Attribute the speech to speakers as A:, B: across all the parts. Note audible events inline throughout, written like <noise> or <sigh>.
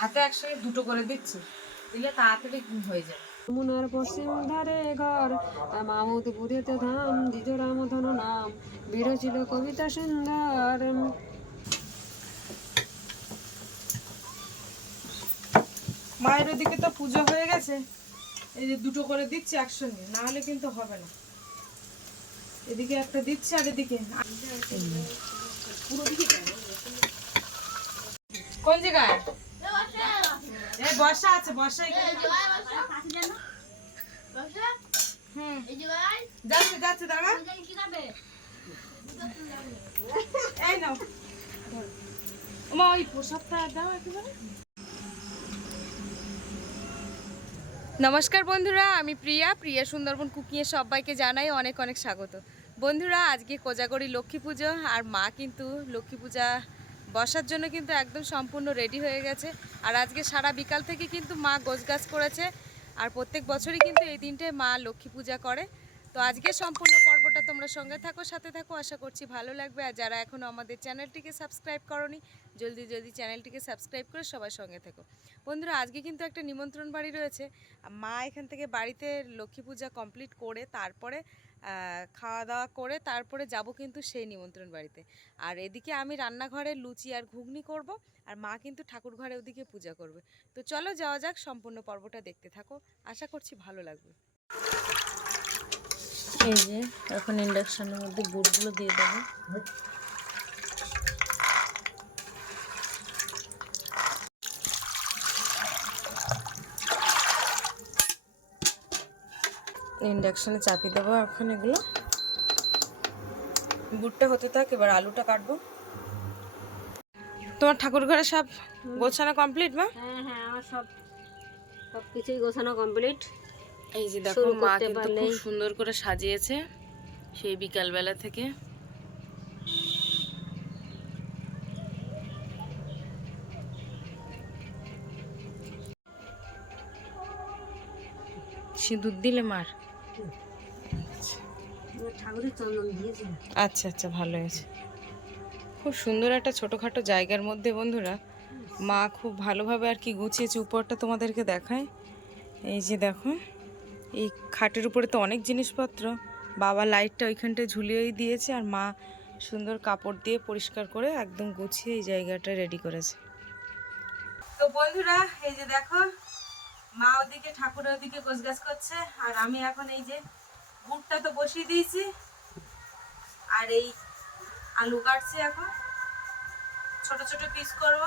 A: হাতে একসঙ্গে দুটো করে দিচ্ছি। দিলে তাড়াতাড়ি হয়ে যাবে
B: যমুনার পশ্চিম ধারে ঘর ধাম দ্বিজ রামধন নাম বিরচিল কবিতা সুন্দর
A: মায়ের ওদিকে তো পুজো হয়ে গেছে। এই যে দুটো করে দিচ্ছি একসঙ্গে না হলে কিন্তু হবে না। এদিকে একটা দিচ্ছি আর এদিকে কোন জায়গায়? বর্ষা আছে বর্ষা যাচ্ছে যাচ্ছে দাঁড়া। এই নাও। ধরো। ওই প্রসাদটা দাও একেবারে। নমস্কার বন্ধুরা আমি প্রিয়া। প্রিয়া সুন্দরবন কুকিংয়ে সবাইকে জানাই অনেক অনেক স্বাগত। বন্ধুরা আজকে কোজাগরি লক্ষ্মী পুজো আর মা কিন্তু লক্ষ্মী পূজা বসার জন্য কিন্তু একদম সম্পূর্ণ রেডি হয়ে গেছে। আর আজকে সারা বিকাল থেকে কিন্তু মা গোছগাছ করেছে। আর প্রত্যেক বছরই কিন্তু এই দিনটায় মা লক্ষ্মী পূজা করে। তো আজকে সম্পূর্ণ পর্বটা তোমরা সঙ্গে থাকো, সাথে থাকো। আশা করছি ভালো লাগবে। আর যারা এখনও আমাদের চ্যানেলটিকে সাবস্ক্রাইব করনি, জলদি জলদি চ্যানেলটিকে সাবস্ক্রাইব করে সবার সঙ্গে থাকো। বন্ধুরা, আজকে কিন্তু একটা নিমন্ত্রণ বাড়ি রয়েছে। মা এখান থেকে বাড়িতে লক্ষ্মী পূজা কমপ্লিট করে তারপরে খাওয়া দাওয়া করে তারপরে যাব কিন্তু সেই নিমন্ত্রণ বাড়িতে। আর এদিকে আমি রান্নাঘরে লুচি আর ঘুগনি করব, আর মা কিন্তু ঠাকুর ঘরে ওদিকে পূজা করবে। তো চলো যাওয়া যাক, সম্পূর্ণ পর্বটা দেখতে থাকো। আশা করছি ভালো লাগবে। এই যে, এখন ইন্ডাকশনের মধ্যে বুটগুলো দিয়ে দেবো। ইন্ডাকশনে চাপিয়ে দেবো এখন এগুলো। বুটটা হতে থাক এবার আলুটা কাটবো। তোমার ঠাকুর ঘরে সব গোছানো কমপ্লিট মা?
B: হ্যাঁ হ্যাঁ আমার সব সব কিছুই গোছানো কমপ্লিট।
A: এই যে দেখো মা কিন্তু খুব সুন্দর করে সাজিয়েছে সেই বিকালবেলা থেকে। সিঁদুর দিলে মার। আচ্ছা আচ্ছা ভালো হয়েছে। খুব সুন্দর একটা ছোটোখাটো জায়গার মধ্যে বন্ধুরা। মা খুব ভালোভাবে আর কি গুছিয়েছে, উপরটা তোমাদেরকে দেখায়। এই যে দেখো, এই খাটের উপরে তো অনেক জিনিসপত্র। বাবা লাইটটা ওইখানটায় ঝুলিয়েই দিয়েছে আর মা সুন্দর কাপড় দিয়ে পরিষ্কার করে একদম গুছিয়ে এই জায়গাটা রেডি করেছে। তো বন্ধুরা, এই যে দেখো মা ওদিকে ঠাকুরের ওদিকে গোছগাছ করছে। আর আমি এখন এই যে বুটটা তো বসিয়ে দিয়েছি। আর এই আলু কাটছি এখন। ছোট ছোট পিস করব।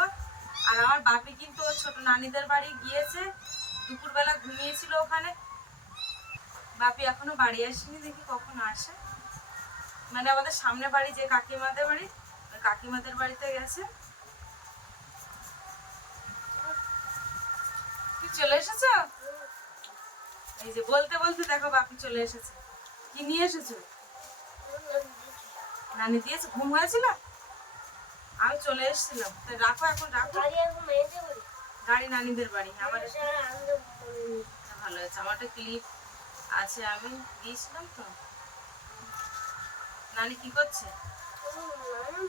A: আর আমার বাপি কিন্তু ছোট নানিদের বাড়ি গিয়েছে। দুপুরবেলা ঘুমিয়েছিল ওখানে। বাপি এখনও বাড়ি আসেনি, দেখি কখন আসে। মানে আমাদের সামনে বাড়ি যে কাকিমাদের বাড়ি, ওই কাকিমাদের বাড়িতে গেছে। চলে এসেছ? এই যে বলতে বলতে দেখো বাপি চলে এসেছে। কি নিয়ে এসেছ? নানি দিয়েছে ঘুম হয়েছিল? আমি চলে এসেছিলাম। তা রাখো এখন রাখো। গাড়ি নানিদের বাড়ি আমার ভালো আছে আমার একটা ক্লিপ আছে আমি দিয়েছিলাম তো। নানি কি করছে? হুম?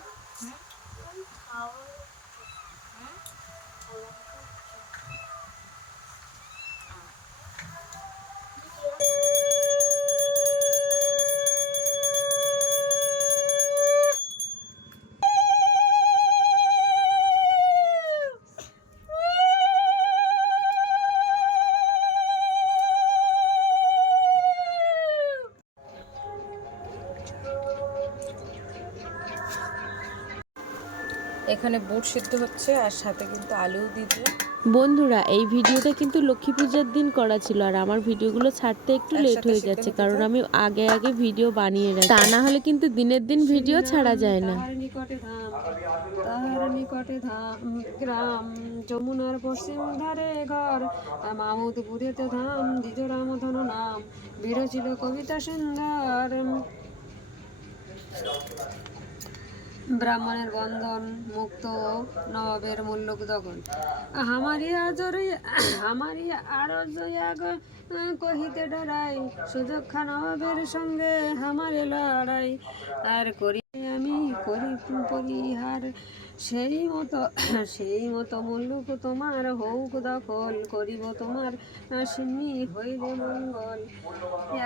A: এখানে বুট সিদ্ধ হচ্ছে আর সাথে কিন্তু আলুও দিলাম।
C: বন্ধুরা এই ভিডিওটা কিন্তু লক্ষ্মী পূজার দিন করা ছিল আর আমার ভিডিওগুলো ছাড়তে একটু লেট হয়ে যাচ্ছে কারণ আমি আগে আগে ভিডিও বানিয়ে রাখি। তা না হলে কিন্তু দিনের দিন ভিডিও ছাড়া যায় না।
B: তাহার নিকটে ধাম তাহার নিকটে ধাম গ্রাম যমুনার পশ্চিম ধারে ঘর মামুদপুরেতে ধাম দ্বিজ রামধন নাম বিরচিল কবিতা সুন্দর ব্রাহ্মণের বন্ধন মুক্ত নবাবের মূল্যক দগন আমারই আজর আমারই আরও কহিতে ডরাই সুযোগ নবাবের সঙ্গে আমারে লড়াই। আর করি আমি করি পরিহার সেই মতো সেই মতো মুল্লুক তোমার হৌক দখল করিব তোমার, সিন্নি হইলে মঙ্গল।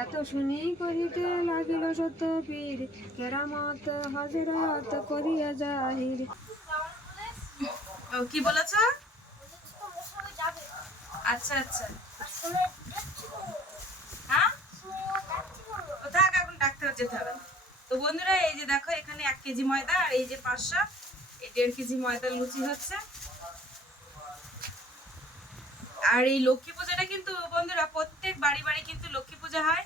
B: এত শুনি করিতে লাগিল সত্য পীর কেরামত হজরত করিয়া জাহির।
A: ও, কি বলেছ? আচ্ছা আচ্ছা। হ্যাঁ? এখন ডাক্তার যেতে হবে। তো বন্ধুরা, এই যে দেখো, এখানে এক কেজি ময়দা আর এই যে পাঁচশো। দেড় কেজি ময়দা লুচি হচ্ছে। আর এই লক্ষ্মী পূজাটা কিন্তু বন্ধুরা প্রত্যেক বাড়ি বাড়ি কিন্তু লক্ষ্মী পূজা হয়।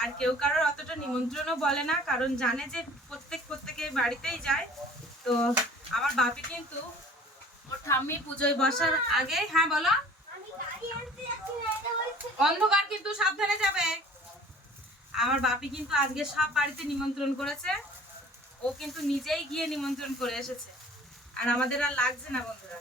A: আর কেউ কারোর অতটা নিমন্ত্রণও বলে না কারণ জানে যে প্রত্যেক প্রত্যেকে বাড়িতেই যায়। তো আমার বাপি কিন্তু ওর ঠাম্মি পুজোয় বসার আগে হ্যাঁ বলো। অন্ধকার কিন্তু সাবধানে যাবে। আমার বাপি কিন্তু আজকে সব বাড়িতে নিমন্ত্রণ করেছে। ও কিন্তু নিজেই গিয়ে নিমন্ত্রণ করে এসেছে। আর আমাদের আর লাগছে না বন্ধুরা।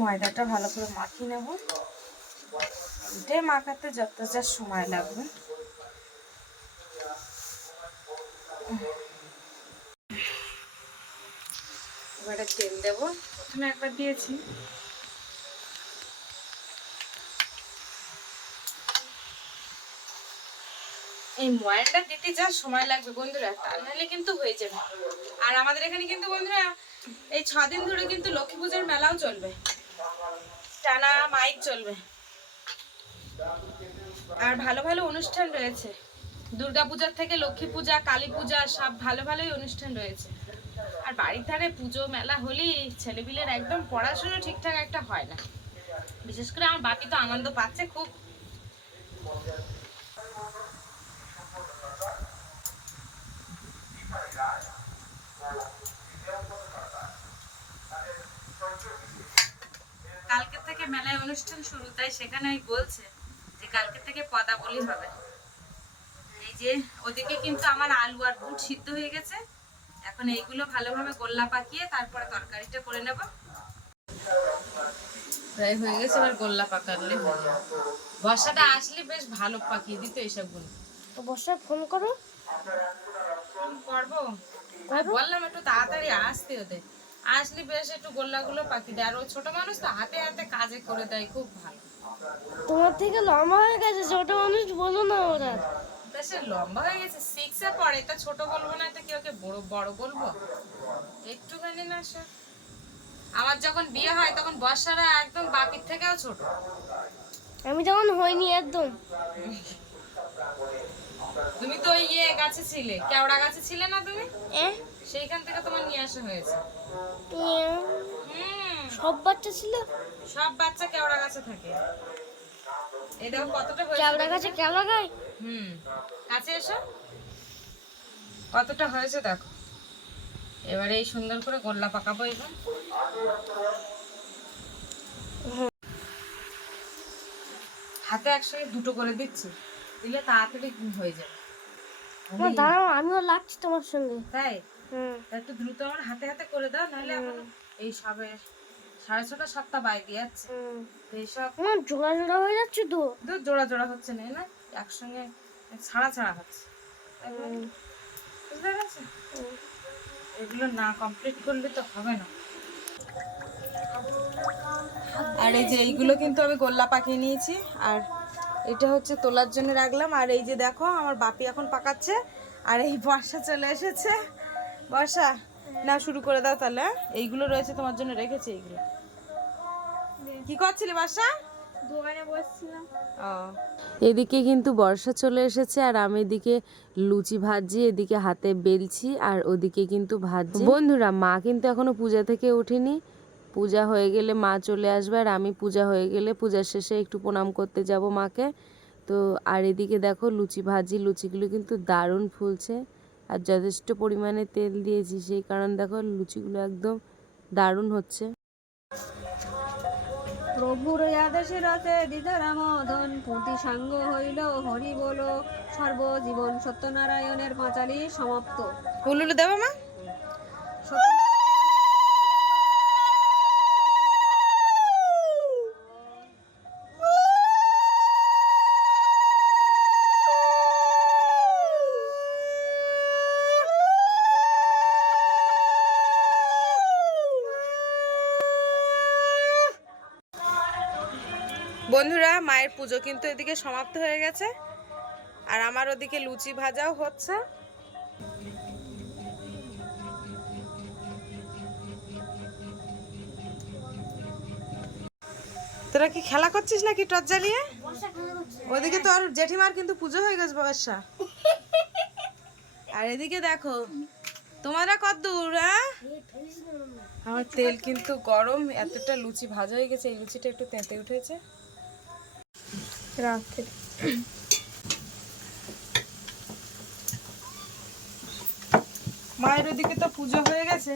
A: ময়দাটা ভালো করে মাখিয়ে নেব। এটাই মাখাতে যত যা সময় লাগবে। এবারে তেল প্রথমে একবার দিয়েছি। এই ময়দাটা দিতে যা সময় লাগবে বন্ধুরা, তা নাহলে কিন্তু হয়ে যাবে। আর আমাদের এখানে কিন্তু বন্ধুরা, এই ছ দিন ধরে কিন্তু লক্ষ্মী পূজার মেলাও চলবে। টানা মাইক চলবে। আর ভালো ভালো অনুষ্ঠান রয়েছে। দুর্গাপূজার থেকে লক্ষ্মী পূজা, কালী পূজা, সব ভালো ভালোই অনুষ্ঠান রয়েছে। আর বাড়ির ধারে পুজো মেলা হলেই ছেলেপিলের একদম পড়াশুনো ঠিকঠাক একটা হয় না। বিশেষ করে আমার বাপি তো আনন্দ পাচ্ছে খুব কালকে থেকে মেলায় অনুষ্ঠান শুরু তাই সেখানে ওই বলছে যে কালকে থেকে পদাবলি হবে। এই যে ওদিকে কিন্তু আমার আলু আর বুট সিদ্ধ হয়ে গেছে। এখন এইগুলো ভালোভাবে গোল্লা পাকিয়ে তারপরে তরকারিটা করে নেব। প্রায় হয়ে গেছে এবার গোল্লা পাকালে বর্ষাটা আসলে বেশ ভালো পাকিয়ে দিত এইসবগুলো
D: তো বর্ষা ফোন করো।
A: ফোন করব? বললাম একটু তাড়াতাড়ি আসতে ওদের। আসলে বেশ একটু গোল্লাগুলো পাকিয়ে দেয়। আর ও ছোট মানুষ তো হাতে হাতে কাজে করে দেয় খুব ভালো।
D: তোমার থেকে লম্বা হয়ে গেছে ছোট মানুষ বলো না ওরা।
A: তা সে লম্বা হয়ে গেছে সিক্সে পড়ে তা ছোট বলব না তো কি ওকে বড় বড় বলব? একটুখানি না সে। আমার যখন বিয়ে হয় তখন বর্ষারা একদম বাপির থেকেও ছোট।
D: আমি যখন হইনি একদম।
A: তুমি তো ওই ইয়ে গাছে ছিলে কেওড়া গাছে ছিলে না তুমি?
D: এ?
A: সেইখান থেকে তোমার নিয়ে আসা হয়েছে? হুম।
D: সব বাচ্চা ছিল?
A: সব বাচ্চা কেওড়া গাছে থাকে। এই দেখো কতটা হয়েছে
D: ক্যাবড়া গাছে ক্যাবড়া গায়?
A: হুম। কাছে এসো। কতটা হয়েছে দেখো। এবারে এই সুন্দর করে গোল্লা পাকাবো এবার। হাতে একসঙ্গে দুটো করে দিচ্ছি। দিলে তাড়াতাড়ি হয়ে যাবে।
D: দাঁড়াও আমিও লাগছি তোমার সঙ্গে।
A: তাই? একটু দ্রুত আমার হাতে হাতে করে দাও নাহলে এখন এই সবে সাড়ে ছটা সাতটা বাইরে যাচ্ছে। এইসব
D: জোড়া জোড়া হয়ে যাচ্ছে তো।
A: জোড়া জোড়া হচ্ছে না না? একসঙ্গে ছাড়া ছাড়া হচ্ছে। বুঝতে পেরেছ এগুলো না কমপ্লিট করলে তো হবে না। আর এই যে এইগুলো কিন্তু আমি গোল্লা পাকিয়ে নিয়েছি আর এটা হচ্ছে তোলার জন্য রাখলাম। আর এই যে দেখো আমার বাপি এখন পাকাচ্ছে আর এই বর্ষা চলে এসেছে। বর্ষা না শুরু করে দাও তাহলে হ্যাঁ? এইগুলো রয়েছে তোমার জন্য রেখেছি এইগুলো। কি করছিলি বর্ষা?
D: দোকানে বসছিলাম।
A: ও।
C: এদিকে কিন্তু বর্ষা চলে এসেছে আর আমি এদিকে লুচি ভাজছি এদিকে হাতে বেলছি আর ওদিকে কিন্তু ভাজছি। বন্ধুরা মা কিন্তু এখনও পূজা থেকে ওঠেনি। পূজা হয়ে গেলে মা চলে আসবে আর আমি পূজা হয়ে গেলে পূজার শেষে একটু প্রণাম করতে যাব মাকে। তো আর এদিকে দেখো লুচি ভাজি লুচিগুলো কিন্তু দারুণ ফুলছে। আর যথেষ্ট পরিমাণে তেল দিয়েছি সেই কারণ দেখো লুচিগুলো একদম দারুণ হচ্ছে।
B: প্রভুর আদেশে রাতে দিদারাম ধন পুঁতি সাঙ্গ হইল হরি বলো সর্বজীবন সত্যনারায়ণের পাঁচালি সমাপ্ত।
A: উলুলু দেবো মা। বন্ধুরা, মায়ের পুজো কিন্তু এদিকে সমাপ্ত হয়ে গেছে। আর আমার ওদিকে লুচি ভাজাও হচ্ছে। তোরা কি খেলা করছিস নাকি টর্চ জ্বালিয়ে? ওদিকে তো আর জেঠিমার কিন্তু পুজো হয়ে গেছে বাবাসা আর এদিকে দেখো, তোমারা কত দূর হ্যাঁ আমার তেল কিন্তু গরম, এতটা লুচি ভাজা হয়ে গেছে, এই লুচিটা একটু তেঁতে উঠেছে। রাখতে মায়ের ওদিকে তো পুজো হয়ে গেছে।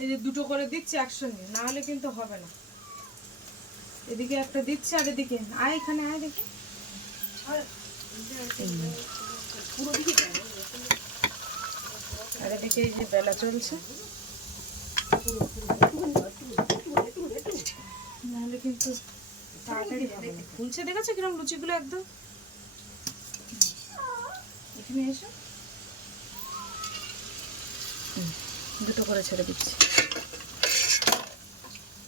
A: এই যে দুটো করে দিচ্ছি একসঙ্গে, না হলে কিন্তু হবে না। এদিকে একটা দিচ্ছি আর এদিকে। আয় এখানে, আয় দেখি। আর এদিকে এই যে বেলা চলছে। নাহলে কিন্তু ফুলছে দেখেছ কিরম লুচিগুলো একদম? এখানে এসো। দুটো করে ছেড়ে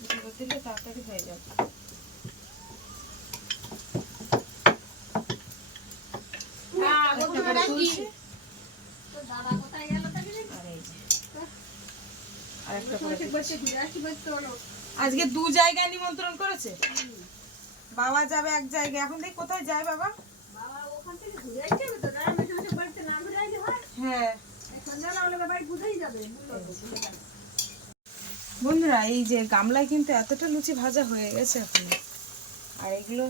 A: দুটো করে দিলে তাড়াতাড়ি হয়ে যাবে। দিচ্ছি। আজকে দু জায়গায় নিমন্ত্রণ করেছে? বাবা যাবে এক জায়গায়। এখন দেখি কোথায় যায় বাবা? হ্যাঁ? বন্ধুরা এই যে গামলায় কিন্তু এতটা লুচি ভাজা হয়ে গেছে এখন। আর এগুলো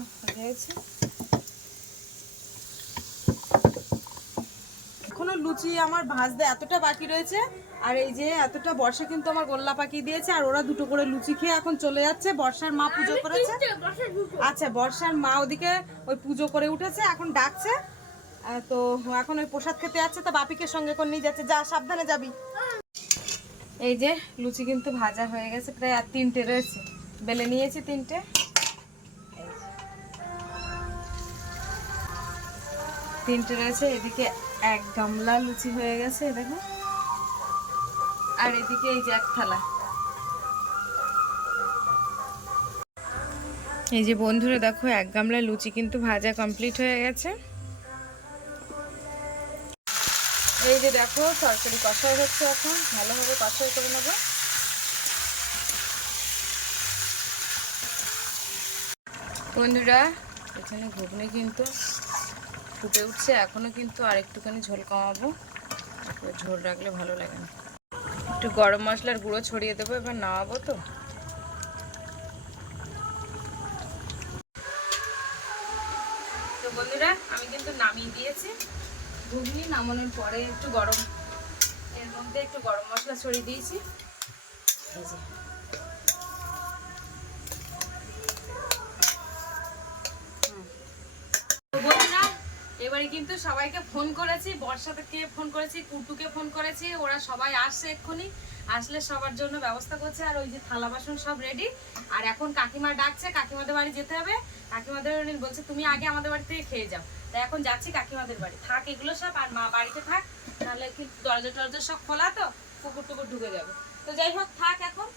A: এখনও লুচি আমার ভাজতে এতটা বাকি রয়েছে আর এই যে এতটা বর্ষা কিন্তু আমার গোল্লা পাকিয়ে দিয়েছে আর ওরা দুটো করে লুচি খেয়ে এখন চলে যাচ্ছে। বর্ষার মা পুজো করেছে। আচ্ছা বর্ষার মা ওদিকে ওই পুজো করে উঠেছে এখন ডাকছে। তো এখন ওই প্রসাদ খেতে যাচ্ছে তো বাপিকে সঙ্গে করে নিয়ে যাচ্ছে। যা সাবধানে যাবি। এই যে লুচি কিন্তু ভাজা হয়ে গেছে প্রায় আর তিনটে রয়েছে। বেলে নিয়েছি তিনটে। তিনটে রয়েছে এদিকে এক গামলা লুচি হয়ে গেছে দেখো। আর এদিকে এই যে এক থালা। এই যে বন্ধুরা দেখো এক গামলা লুচি কিন্তু ভাজা কমপ্লিট হয়ে গেছে। এই যে দেখো তরকারি কষাই হচ্ছে এখন। ভালোভাবে কষাই করে নেব। বন্ধুরা এখানে ঘুগনি কিন্তু ফুটে উঠছে। এখনও কিন্তু আর একটুখানি ঝোল কমাবো। ঝোল রাখলে ভালো লাগে না। একটু গরম মশলার গুঁড়ো ছড়িয়ে দেবো, এবার নামাবো তো। তো বন্ধুরা, আমি কিন্তু নামিয়ে দিয়েছি। ঘুগনি নামানোর পরে একটু গরম, এর মধ্যে একটু গরম মশলা ছড়িয়ে দিয়েছি। এবারে কিন্তু সবাইকে ফোন করেছি বর্ষাকে ফোন করেছি কুটুকে ফোন করেছি ওরা সবাই আসছে এক্ষুনি। আসলে সবার জন্য ব্যবস্থা করছে আর ওই যে থালা বাসন সব রেডি আর এখন কাকিমা ডাকছে কাকিমাদের বাড়ি যেতে হবে। কাকিমাদের বলছে তুমি আগে আমাদের বাড়ি থেকে খেয়ে যাও। তাই এখন যাচ্ছি কাকিমাদের বাড়ি। থাক এগুলো সব আর মা বাড়িতে থাক তাহলে কিন্তু দরজা টরজা সব খোলা তো কুকুর টুকুর ঢুকে যাবে। তো যাই হোক থাক এখন।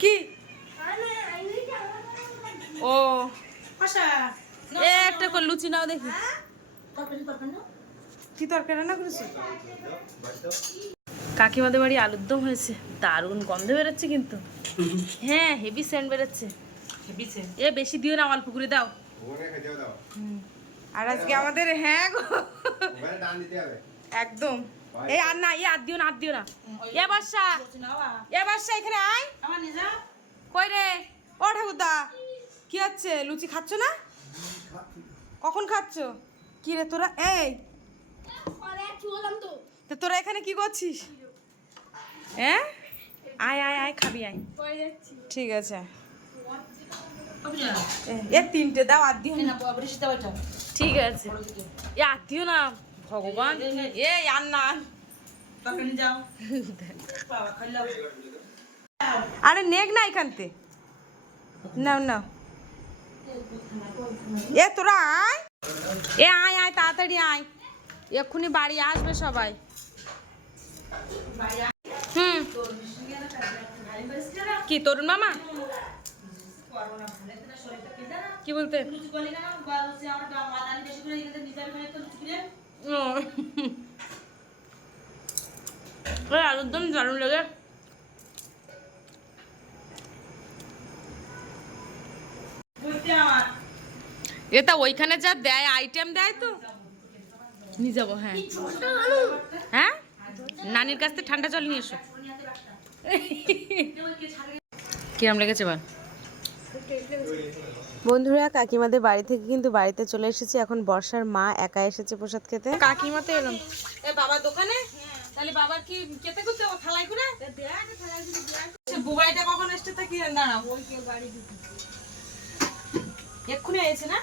A: কি? ও। এ একটা করে লুচি নাও দেখি। কি তরকারি রান্না করেছি? কাকিমাদের বাড়ি আলুর দম হয়েছে। দারুণ গন্ধ বেরোচ্ছে কিন্তু। হ্যাঁ হেভি সেন্ট বেরোচ্ছে। এ বেশি দিও না আমার পুকুরে দাও। আর আজকে আমাদের হ্যাঁ গো। একদম। এই আর না এই আর দিও না আর দিও না। এ বর্ষা। এ বর্ষা এখানে আয়। কই রে? ও ঠাকুরদা। কি হচ্ছে? লুচি খাচ্ছ না? কখন খাচ্ছ? কি রে তোরা? এই! তো? তোরা এখানে কি করছিস? হ্যাঁ? আয় আয় আয় খাবি আয়। ঠিক আছে। এ- তিনটে দাও আর দিও না। ঠিক আছে। এ আর দিও না ভগবান। এ আর না। <laughs> আরে নেক না এখানতে। নাও নাও। এ তোরা আয়। এ আয় আয়, তাড়াতাড়ি আয়। এক্ষুনি বাড়ি আসবে সবাই। হুম। কি, তরুণ মামা? কি বলতে? আলুর দম দারুণ লাগে। এটা ওইখানে যা দেয় আইটেম দেয় তো। নিয়ে যাব হ্যাঁ। হ্যাঁ? নানির কাছ থেকে ঠান্ডা জল নিয়ে এসো। কিরম লেগেছে বল?
C: বন্ধুরা কাকিমাদের বাড়ি থেকে কিন্তু বাড়িতে চলে এসেছি। এখন বর্ষার মা একা এসেছে প্রসাদ খেতে।
A: কাকিমা তো এলাম এ বাবার দোকানে? তাহলে বাবার কি কেতে করতে থালাই করে? বুবাইটা কখন এসছে তা কি দাঁড়াও। এক্ষুনি এসেছে না?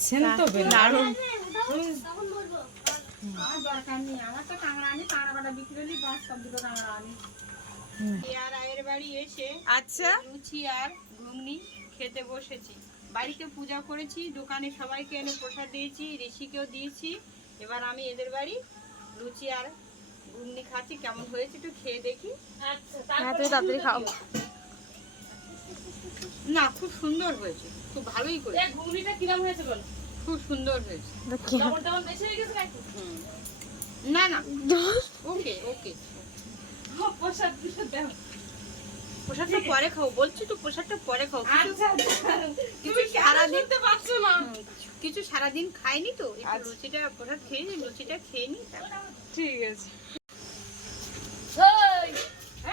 A: সেন তো দারুণ
E: রায়ের বাড়ি এসে
A: আচ্ছা।
E: লুচি আর ঘুগনি খেতে বসেছি। বাড়িতে পূজা করেছি, দোকানে সবাইকে এনে প্রসাদ দিয়েছি, ঋষিকেও দিয়েছি। এবার আমি এদের বাড়ি লুচি আর ঘুগনি খাচ্ছি কেমন হয়েছে একটু খেয়ে দেখি।
C: হ্যাঁ তুমি তাড়াতাড়ি খাও।
E: না খুব সুন্দর হয়েছে খুব ভালোই করে
A: ঘুগনিটা কিরম হয়েছে বল?
E: খুব সুন্দর হয়েছে।
A: বেশি হয়ে গেছে নাকি?
E: না না ওকে ওকে।
A: প্রসাদ কিছু দাও।
E: প্রসাদটা পরে খাও বলছি তো প্রসাদটা পরে খাও কিছু
A: আচ্ছা
E: সারাদিন
A: দিতে পারছ না?
E: কিছু সারাদিন খাইনি তো একটু
A: আচ্ছা।
E: লুচিটা প্রসাদ খেয়ে নি লুচিটা খেয়ে নি
A: ঠিক আছে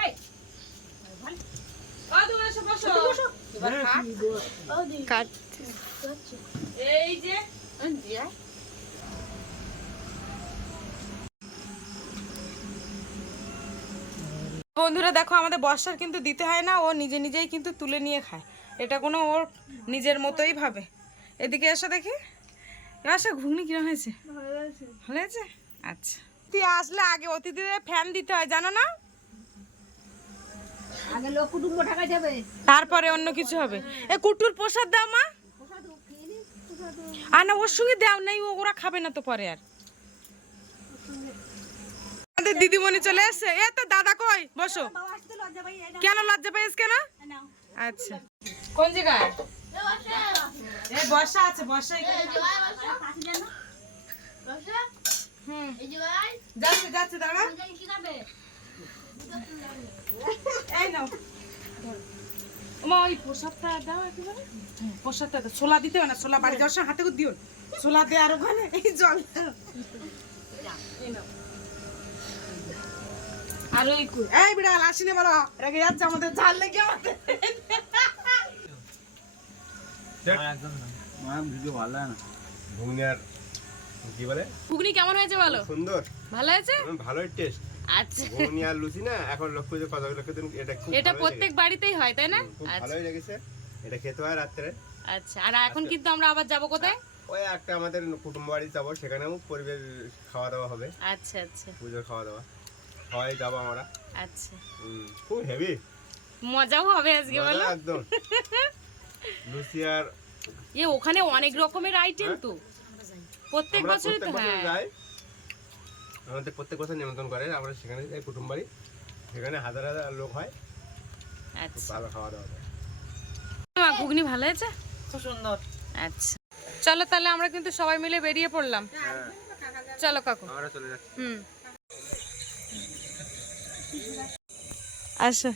A: এই ও তুমি এসে বসো
E: এবার
A: এই যে বন্ধুরা দেখো আমাদের বর্ষার কিন্তু দিতে হয় না ও নিজে নিজেই কিন্তু তুলে নিয়ে খায়। এটা কোনো ওর নিজের মতোই ভাবে। এদিকে এসো দেখি। আসো ঘুগনি কিরম হয়েছে? ভালো হয়েছে। আচ্ছা। তুই আসলে আগে অতিথিদের ফ্যান দিতে হয় জানো না? তারপরে অন্য কিছু হবে। এ কুটুর প্রসাদ দাও মা। আর না ওর সঙ্গে দাও নাই ও- ওরা খাবে না তো পরে আর। আমাদের দিদিমণি চলে এসছে। এ তো দাদা কই? বসো। কেন লজ্জা পেয়েছ কেন? আচ্ছা। কোন জায়গায়? এ বর্ষা আছে বর্ষা হুম। যাচ্ছে যাচ্ছে দাঁড়া। <laughs> এই নাও। মা ওই প্রসাদটা দাও একেবারে। প্রসাদটা দাও। ছোলা দিতে হবে না ছোলা বাড়ি যাওয়ার সময় হাতে করে দিও না। ছোলা দে আর ওখানে এই জল এই নাও। আর ওই এই বিড়াল আসিনি বলো। রেগে যাচ্ছে আমাদের ঝাল লেগে
F: ঘুগনি
A: কেমন হয়েছে বলো?
F: সুন্দর।
A: ভালো হয়েছে?
F: ভালোই টেস্ট
A: আচ্ছা।
F: ঘুগনি আর লুচি না? এখন লক্ষ্য যে কত লক্ষ্য দিন এটা খুব
A: এটা প্রত্যেক বাড়িতেই হয় তাই না? আচ্ছা।
F: ভালোই লেগেছে। এটা খেতে হয় রাত্রে।
A: আচ্ছা আর এখন কিন্তু আমরা আবার যাব কোথায়?
F: ওই একটা আমাদের কুটুম্ব বাড়ি যাব সেখানেও পরিবেশ খাওয়া দাওয়া হবে।
A: আচ্ছা আচ্ছা।
F: পুজোর খাওয়া দাওয়া সবাই যাব আমরা।
A: আচ্ছা।
F: খুব হেভি
A: মজাও হবে আজকে বলো।
F: একদম। <laughs> লুচি আর
A: এ ওখানে অনেক রকমের আইটেম তো। প্রত্যেক বছরই তো হ্যাঁ।
F: আমাদের প্রত্যেক বছর নিমন্ত্রণ করে। আমরা সেখানে যাই কুটুম বাড়ি। সেখানে হাজার হাজার লোক হয়। খুব
A: আচ্ছা।
F: ভালো খাওয়া দাওয়া হয়।
A: মা, ঘুগনি ভালো হয়েছে? খুব সুন্দর। আচ্ছা। চলো তাহলে আমরা কিন্তু সবাই মিলে বেরিয়ে পড়লাম। চলো কাকু।
F: আমরা চলে যাচ্ছি।
A: হুম। আচ্ছা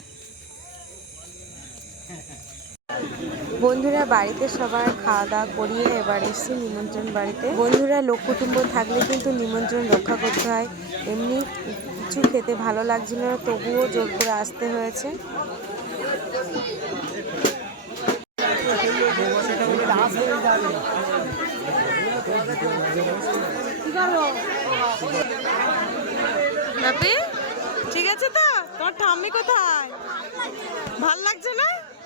C: বন্ধুরা, বাড়িতে সবার খাওয়া দাওয়া করিয়ে এবার এসেছি নিমন্ত্রণ বাড়িতে। বন্ধুরা, লোক কুটুম্ব থাকলে কিন্তু নিমন্ত্রণ রক্ষা করতে হয়। এমনি কিছু খেতে ভালো লাগছিল না, তবুও জোর করে আসতে হয়েছে।
A: ঠিক আছে তো? তোমার ঠাম্মি কোথায়? ভালো লাগছে না?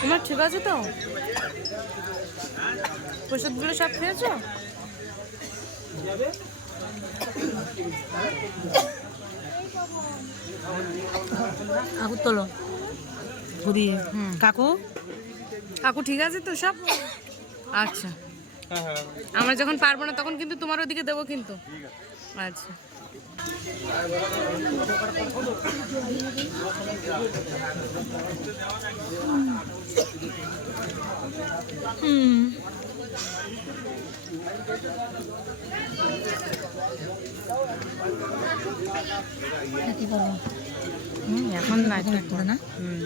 A: তোমার ঠিক আছে তো? ওষুধগুলো সব খেয়েছো?
G: কাকু তোলো। ঘুরিয়ে কাকু?
A: কাকু ঠিক আছে তো সব? আচ্ছা। আমরা যখন পারব না তখন কিন্তু তোমার ওদিকে দেবো কিন্তু। আচ্ছা।
G: কি বলো
A: হুম,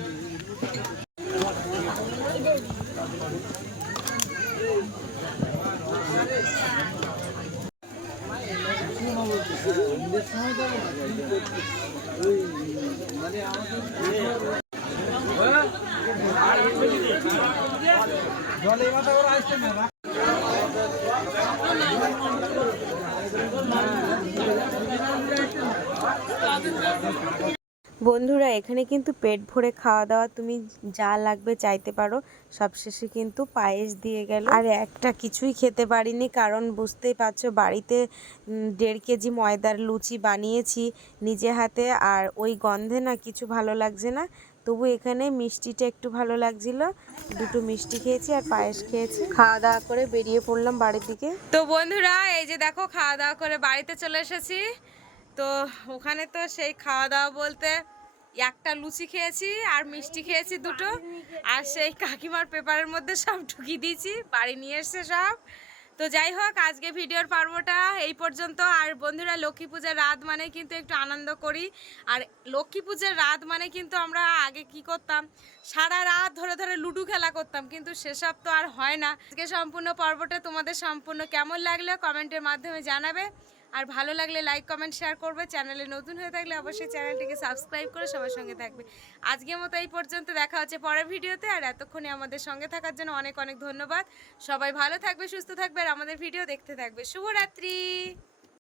A: এখন মাথা একটু
G: আসছে না
C: বন্ধুরা, এখানে কিন্তু পেট ভরে খাওয়া দাওয়া তুমি যা লাগবে চাইতে পারো। সবশেষে কিন্তু পায়েস দিয়ে গেল। আর একটা কিছুই খেতে পারিনি, কারণ বুঝতেই পারছ বাড়িতে দেড় কেজি ময়দার লুচি বানিয়েছি নিজে হাতে, আর ওই গন্ধে না কিছু ভালো লাগছে না। তবু এখানে মিষ্টিটা একটু ভালো লাগছিল। দুটো মিষ্টি খেয়েছি আর পায়েস খেয়েছি। খাওয়া দাওয়া করে বেরিয়ে পড়লাম বাড়ির দিকে
A: তো বন্ধুরা, এই যে দেখো খাওয়া দাওয়া করে বাড়িতে চলে এসেছি। তো ওখানে তো সেই খাওয়া দাওয়া বলতে একটা লুচি খেয়েছি আর মিষ্টি খেয়েছি দুটো। আর সেই কাকিমার পেপারের মধ্যে সব ঢুকিয়ে দিয়েছি, বাড়ি নিয়ে এসছে সব। তো যাই হোক, আজকে ভিডিওর পর্বটা এই পর্যন্ত। আর বন্ধুরা, লক্ষ্মী পূজার রাত মানে কিন্তু একটু আনন্দ করি। আর লক্ষ্মী পূজার রাত মানে কিন্তু আমরা আগে কি করতাম? সারা রাত ধরে ধরে লুডু খেলা করতাম, কিন্তু সেসব তো আর হয় না। আজকে সম্পূর্ণ পর্বটা তোমাদের সম্পূর্ণ কেমন লাগল কমেন্টের মাধ্যমে জানাবে। আর ভালো লাগলে লাইক কমেন্ট শেয়ার করবে। চ্যানেলে নতুন হয়ে থাকলে অবশ্যই চ্যানেলটিকে সাবস্ক্রাইব করে সবার সঙ্গে থাকবে। আজকের মতো এই পর্যন্ত দেখা হচ্ছে পরের ভিডিওতে। আর এতক্ষণে আমাদের সঙ্গে থাকার জন্য অনেক অনেক ধন্যবাদ। সবাই ভালো থাকবে, সুস্থ থাকবে, আর আমাদের ভিডিও দেখতে থাকবে। শুভরাত্রি।